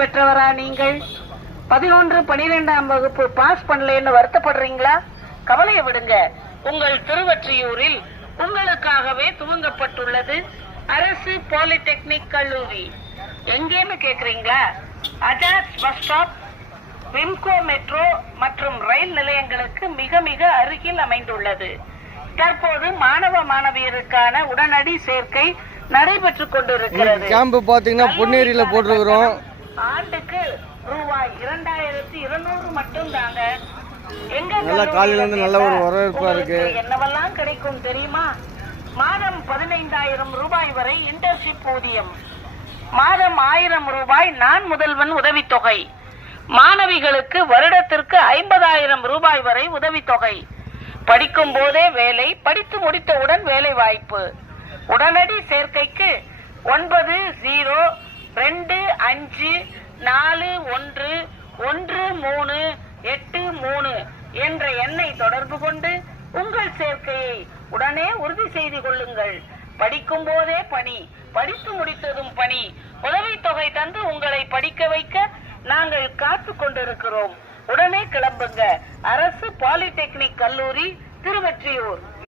பெற்றவரா நீங்கள்? பதினொன்று பனிரெண்டாம் வகுப்பு பாஸ் பண்ணலன்னு வருத்தப்படுறீங்களா? கவலையை விடுங்க. உங்கள் திருவற்றியூரில் உங்களுக்காகவே துவங்கப்பட்டுள்ளது அரசு பாலிடெக்னிக் கல்லூரி. எங்கேன்னு கேக்குறீங்களா? Azad bus stop Wimco metro மற்றும் ரயில் நிலையங்களுக்கு மிக மிக அருகில் அமைந்துள்ளது. தற்போது மாணவ மாணவியருக்கான உடனடி சேர்க்கை நடைபெற்றுக் கொண்டிருக்கிறது. கேம்ப் பாத்தீங்கன்னா பொன்னேரியில போட்டிருக்கிறோம். ஆண்டுக்கு ரூபாய் இரண்டாயிரத்தி இருநூறு மட்டும் தாங்க நல்லா காலையில இருந்து நல்ல ஒரு வரவேற்பா இருக்கு. உங்களுக்கு என்னவெல்லாம் கிடைக்கும் தெரியுமா? மாதம் பதினைந்தாயிரம் ரூபாய் வரை இன்டர்ன்ஷிப் ஊதியம். மாதம் ஆயிரம் ரூபாய் நான் முதல்வன் உதவித்தொகை. மாணவிகளுக்கு வருடத்திற்கு ஐம்பதாயிரம் ரூபாய் வரை உதவித்தொகை. படிக்கும் போதே வேலை படித்து முடித்தவுடன் வேலை வாய்ப்பு உடனடி சேர்க்கைக்கு அஞ்சு நாலு ஒன்று ஒன்று மூணு எட்டு மூணு என்ற எண்ணை தொடர்பு கொண்டு உங்கள் சேர்க்கையை உடனே உறுதி செய்து கொள்ளுங்கள். படிக்கும் போதே பணி படித்து முடித்ததும் பணி. உதவித்தொகை தந்து உங்களை படிக்க வைக்க நாங்கள் காத்து கொண்டிருக்கிறோம். உடனே கிளம்புங்க. அரசு பாலிடெக்னிக் கல்லூரி திருவற்றியூர்.